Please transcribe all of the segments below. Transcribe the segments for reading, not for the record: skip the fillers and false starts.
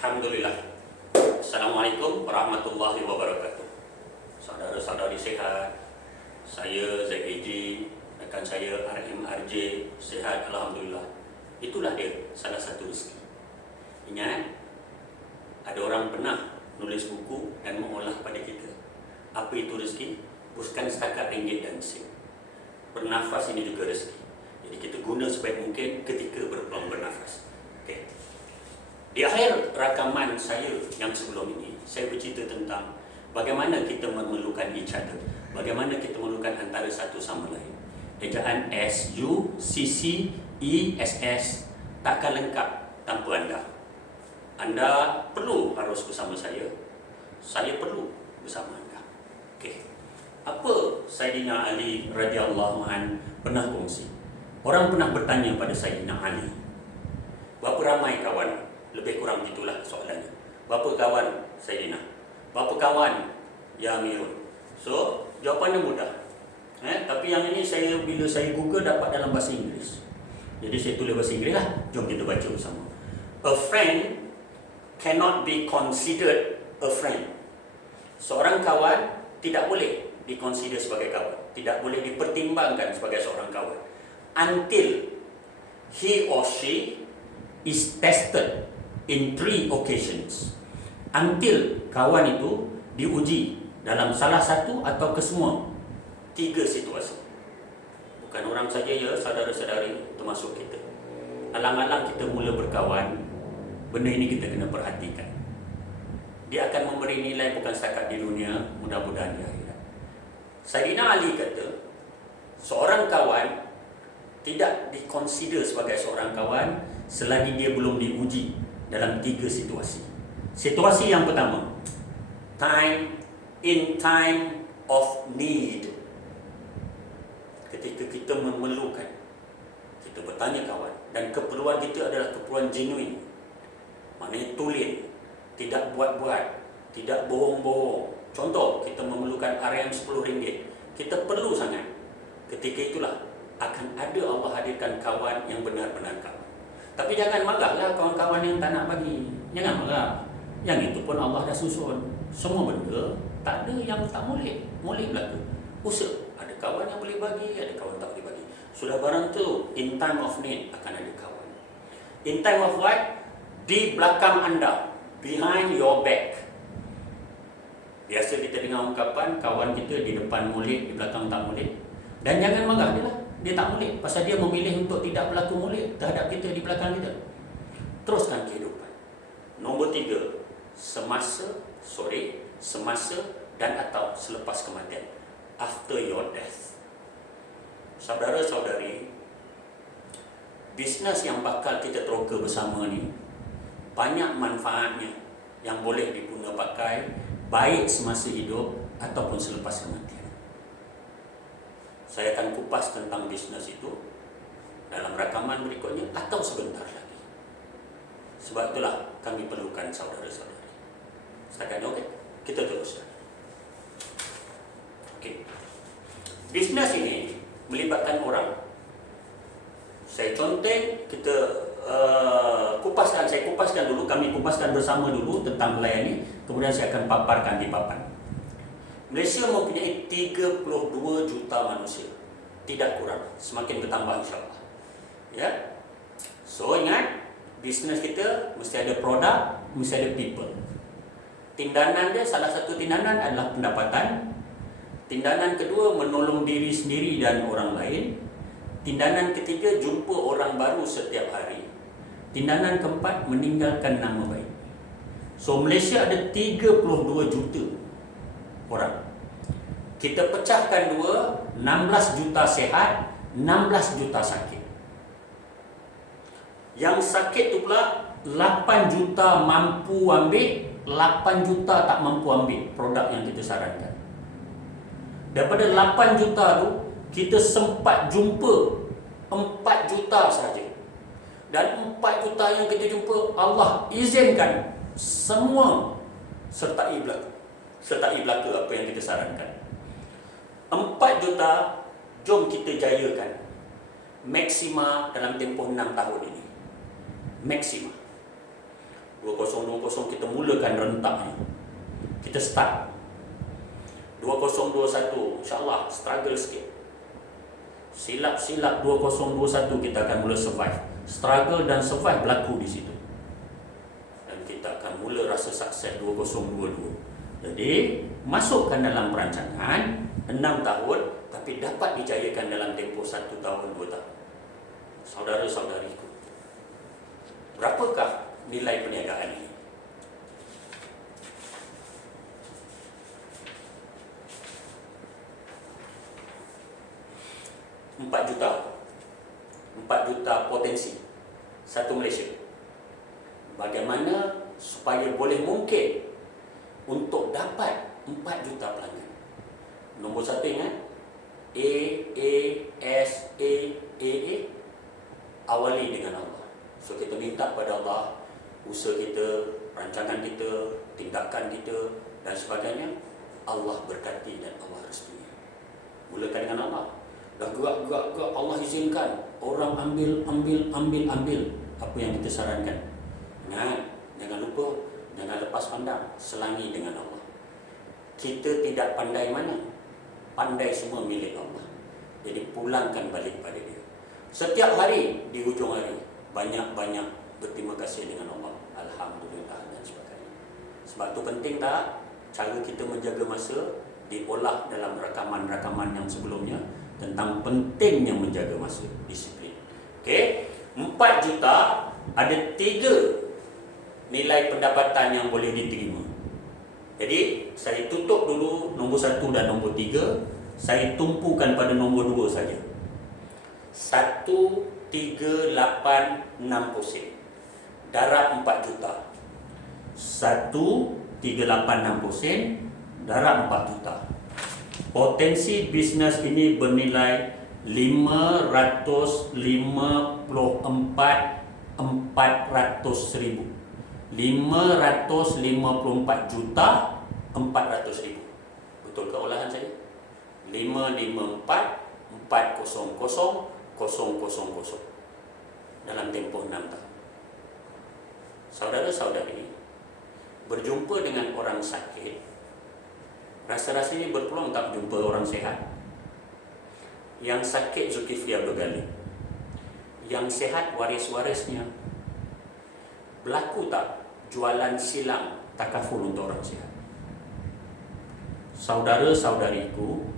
Alhamdulillah. Assalamualaikum warahmatullahi wabarakatuh. Saudara-saudari sehat. Saya ZAG, rekan saya RMRJ, sehat Alhamdulillah. Itulah dia salah satu rezeki. Ingat, ada orang pernah nulis buku dan mengolah pada kita. Apa itu rezeki? Bukan setakat ringgit dan sen. Bernafas ini juga rezeki. Jadi kita guna sebaik mungkin ketika berpeluang bernafas. Okey. Di akhir rakaman saya yang sebelum ini, saya bercerita tentang bagaimana kita memerlukan each other, bagaimana kita memerlukan antara satu sama lain. Ejaan SUCCESS takkan lengkap tanpa anda. Anda perlu harus bersama saya perlu bersama anda. Okey. Apa Sayyidina Ali radhiyallahu an pernah kongsi? Orang pernah bertanya pada Sayyidina Ali, berapa ramai kawan? Lebih kurang begitulah soalannya. Berapa kawan Sayyidina? Berapa kawan Ya Amirul? So, jawapannya mudah. Tapi yang ini bila saya Google dapat dalam bahasa Inggeris. Jadi saya tulis bahasa Inggeris lah. Jom kita baca bersama. A friend cannot be considered a friend. Seorang kawan tidak boleh dikonsider sebagai kawan. Tidak boleh dipertimbangkan sebagai seorang kawan. Until he or she is tested in 3 occasions. Until kawan itu diuji dalam salah satu atau kesemua 3 situasi. Bukan orang saja ya, saudara-saudari, termasuk kita. Alang-alang kita mula berkawan, benda ini kita kena perhatikan. Dia akan memberi nilai bukan setakat di dunia, mudah-mudahan di akhirat. Sayyidina Ali kata, seorang kawan tidak dikonsider sebagai seorang kawan selagi dia belum diuji dalam 3 situasi. Situasi yang pertama, in time of need. Ketika kita memerlukan, kita bertanya kawan, dan keperluan kita adalah keperluan genuine. Maknanya tulen, tidak buat-buat, tidak bohong-bohong. Contoh, kita memerlukan RM10, kita perlu sangat. Ketika itulah akan ada Allah hadirkan kawan yang benar-benar kawan. Tapi jangan marahlah kawan-kawan yang tak nak bagi. Jangan marah. Yang itu pun Allah dah susun. Semua benda tak ada yang tak boleh. Boleh berlaku. Usaha. Ada kawan yang boleh bagi, ada kawan tak boleh bagi. Sudah barang tu, in time of need akan ada kawan. In time of what? Di belakang anda. Behind your back. Biasa kita dengar ungkapan kawan kita di depan molek, di belakang tak molek. Dan jangan marah dia lah. Dia tak molek pasal dia memilih untuk tidak berlaku molek terhadap kita di belakang kita. Teruskan kehidupan. Nombor 3, semasa dan atau selepas kematian. After your death. Saudara-saudari, bisnes yang bakal kita teroka bersama ni banyak manfaatnya yang boleh diguna pakai baik semasa hidup ataupun selepas kematian. Saya akan kupas tentang bisnes itu dalam rakaman berikutnya atau sebentar lagi. Sebab itulah kami perlukan saudara-saudari. Setakat okey, kita teruskan. Okey. Bisnes ini melibatkan orang. Saya conteng, kita saya kupaskan dulu, kami kupaskan bersama dulu tentang melayani, kemudian saya akan paparkan di papan. Malaysia mempunyai 32 juta manusia. Tidak kurang, semakin bertambah insyaAllah. Ya. So ingat, bisnes kita mesti ada produk, mesti ada people. Tindanan dia, salah satu tindanan adalah pendapatan. Tindanan kedua, menolong diri sendiri dan orang lain. Tindanan ketiga, jumpa orang baru setiap hari. Tindanan keempat, meninggalkan nama baik. So Malaysia ada 32 juta orang. Kita pecahkan 16 juta sehat, 16 juta sakit. Yang sakit tu pula 8 juta mampu ambil, 8 juta tak mampu ambil produk yang kita sarankan. Daripada 8 juta tu, kita sempat jumpa 4 juta saja. Dan 4 juta yang kita jumpa, Allah izinkan semua sertai belaka apa yang kita sarankan. 4 juta, jom kita jayakan maksima dalam tempoh 6 tahun ini. Maksima. 2020 kita mulakan rentak ni. Kita start. 2021 insyaAllah struggle sikit. Silap-silap 2021 kita akan mula survive. Struggle dan survive berlaku di situ. Dan kita akan mula rasa sukses 2022. Jadi masukkan dalam perancangan 6 tahun, tapi dapat dijayakan dalam tempoh 1 tahun 2 tahun. Saudara-saudariku, berapakah nilai perniagaan ini? 4 juta. 4 juta potensi satu Malaysia. Bagaimana supaya boleh mungkin untuk dapat 4 juta pelanggan? Nombor 1 ingat, A. Awali dengan Allah. So kita minta pada Allah, usaha kita, rancangan kita, tindakan kita dan sebagainya, Allah berkati dan Allah restui. Mulakan dengan Allah. Dah gerak, Allah izinkan orang ambil apa yang kita sarankan. Jangan lupa, jangan lepas pandang, selangi dengan Allah. Kita tidak pandai mana, pandai semua milik Allah. Jadi pulangkan balik pada dia. Setiap hari di hujung hari banyak-banyak berterima kasih dengan Allah, alhamdulillah dan sebagainya. Sebab tu penting tak cara kita menjaga masa diolah dalam rakaman-rakaman yang sebelumnya tentang pentingnya menjaga masa, disiplin. Okey, 4 juta ada 3 nilai pendapatan yang boleh diterima. Jadi saya tutup dulu nombor 1 dan nombor 3. Saya tumpukan pada nombor 2 saja. 1386 sen. Darab 4 juta. 1386 sen darab 4 juta. Potensi bisnes ini bernilai 554,400,000. 554 juta 400,000. Betul ke olahan saya? 554,400,000 dalam tempoh 6 tahun. Saudara-saudari, berjumpa dengan orang sakit, rasa-rasanya berpeluang tak jumpa orang sehat. Yang sakit Zulkifli Abdul Ghani, yang sehat waris-warisnya. Berlaku tak jualan silang takaful untuk orang sehat? Saudara-saudariku,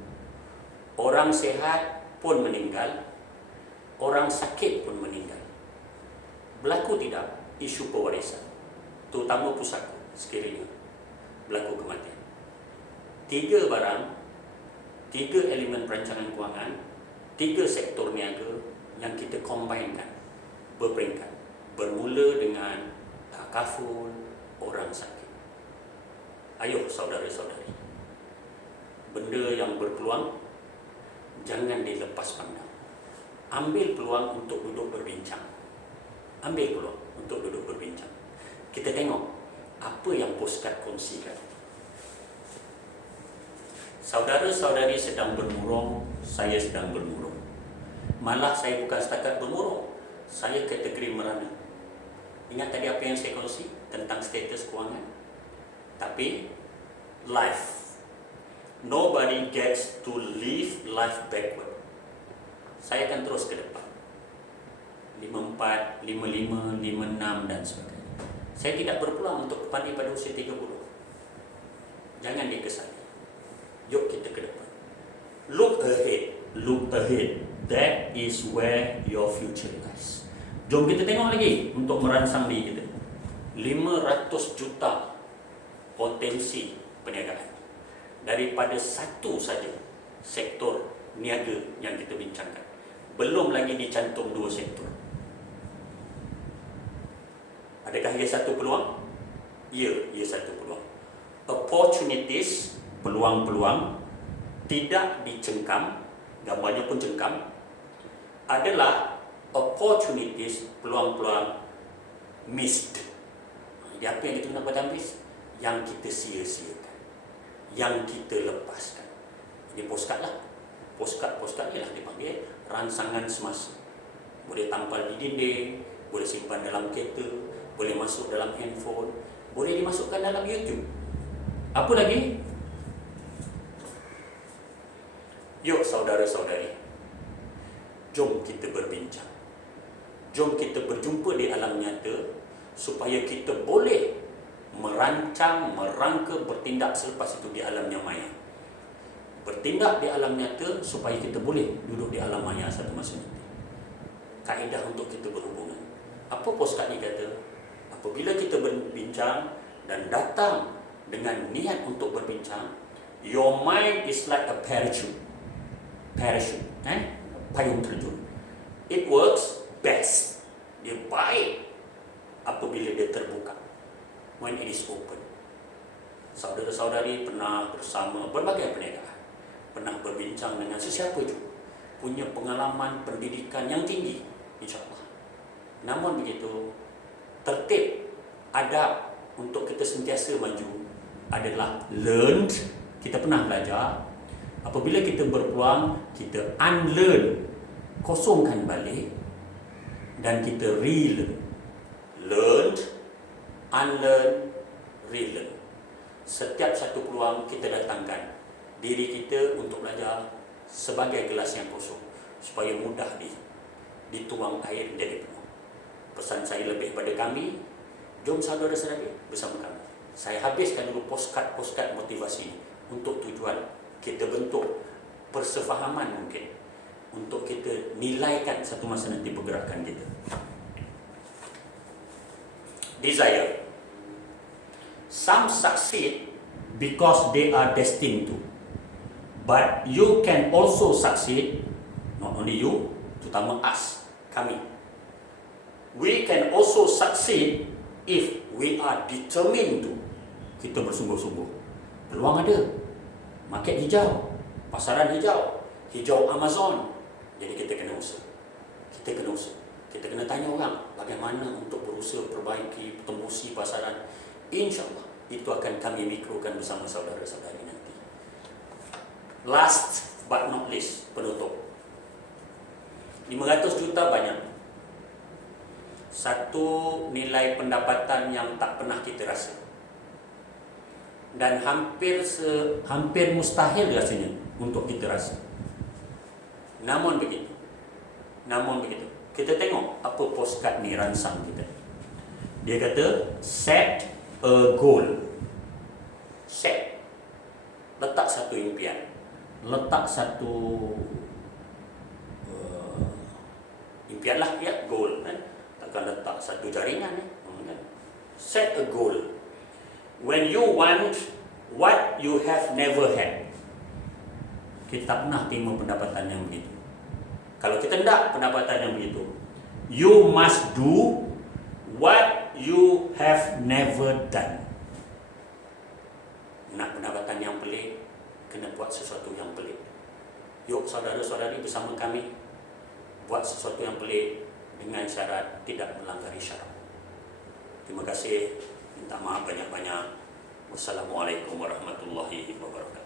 orang sehat pun meninggal, orang sakit pun meninggal. Berlaku tidak isu pewarisan, terutama pusaka sekiranya berlaku kematian? 3 barang, 3 elemen perancangan kewangan, 3 sektor niaga yang kita combinekan, berperingkat, bermula dengan takaful orang sakit. Ayo saudara-saudari, benda yang berpeluang jangan dilepas pandang. Ambil peluang untuk duduk berbincang. Ambil peluang untuk duduk berbincang. Kita tengok apa yang postcard kongsikan. Saudara-saudari sedang bermurung, saya sedang bermurung. Malah saya bukan setakat bermurung, saya kategori merana. Ingat tadi apa yang saya kongsi tentang status kewangan? Tapi life, nobody gets to live life backward. Saya akan terus ke depan. 54, 55, 56 dan sebagainya. Saya tidak berpeluang untuk kembali pada usia 30. Jangan dikesali. Yuk kita ke depan. Look ahead. Look ahead. That is where your future lies. Jom kita tengok lagi untuk merangsang diri kita. 500 juta potensi perniagaan. Daripada satu saja sektor niaga yang kita bincangkan. Belum lagi dicantum 2 sektor. Adakah ia satu peluang? Ya, ia satu peluang. Opportunities, peluang-peluang tidak dicengkam, gambarnya pun cengkam, adalah opportunities, peluang-peluang missed. Jadi apa yang kita guna pada miss? Yang kita sia-siakan, yang kita lepaskan. Jadi postcard lah. Postcard ni lah dipanggil rangsangan semasa. Boleh tampal di dinding, boleh simpan dalam kereta, boleh masuk dalam handphone, boleh dimasukkan dalam YouTube. Apa lagi? Yuk saudara-saudari, jom kita berbincang. Jom kita berjumpa di alam nyata supaya kita boleh merancang, merangka, bertindak selepas itu di alamnya maya. Bertindak di alam nyata supaya kita boleh duduk di alam maya satu masa nanti. Kaedah untuk kita berhubungan. Apa postcard ni kata? Apabila kita berbincang dan datang dengan niat untuk berbincang, your mind is like a parachute. Payung terjun. It works best. Dia baik apabila dia terbuka. When it is open. Saudara-saudari pernah bersama berbagai perniagaan, pernah berbincang dengan sesiapa juga, punya pengalaman pendidikan yang tinggi, insyaAllah. Namun begitu, tertib, adab untuk kita sentiasa maju adalah learned. Kita pernah belajar. Apabila kita berpeluang, kita unlearn, kosongkan balik, dan kita relearn. Learned, unlearn, relearn. Setiap satu peluang kita datangkan diri kita untuk belajar sebagai gelas yang kosong, supaya mudah dituang air menjadi penuh. Pesan saya lebih pada kami, jom saudara-saudari bersama kami. Saya habiskan dulu postcard motivasi untuk tujuan kita bentuk persefahaman mungkin, untuk kita nilaikan satu masa nanti pergerakan kita. Desire. Some succeed because they are destined to. But you can also succeed, not only you, terutama us, kami. We can also succeed if we are determined to. Kita bersungguh-sungguh. Peluang ada. Market hijau, pasaran hijau, hijau Amazon. Jadi kita kena usaha. Kita kena tanya orang bagaimana untuk berusaha perbaiki, tembusi pasaran. InsyaAllah itu akan kami mikrokan bersama saudara-saudari nanti. Last but not least, penutup. 500 juta banyak. Satu nilai pendapatan yang tak pernah kita rasa. Dan hampir mustahil rasanya untuk kita rasa. Namun begitu. Kita tengok apa postcard ni ransang kita. Dia kata set a goal. Set. Letak satu impian. Letak satu impian lah ya, goal kan. Takkan letak satu jaringan kan. Set a goal. When you want what you have never had. Kita tak pernah terima pendapatan yang begitu. Kalau kita tidak pendapatan yang begitu, you must do what you have never done. Nak pendapatan yang pelik, kena buat sesuatu yang pelik. Yuk saudara-saudari bersama kami, buat sesuatu yang pelik dengan syarat tidak melanggar syarat. Terima kasih. Minta maaf banyak-banyak. Wassalamualaikum warahmatullahi wabarakatuh.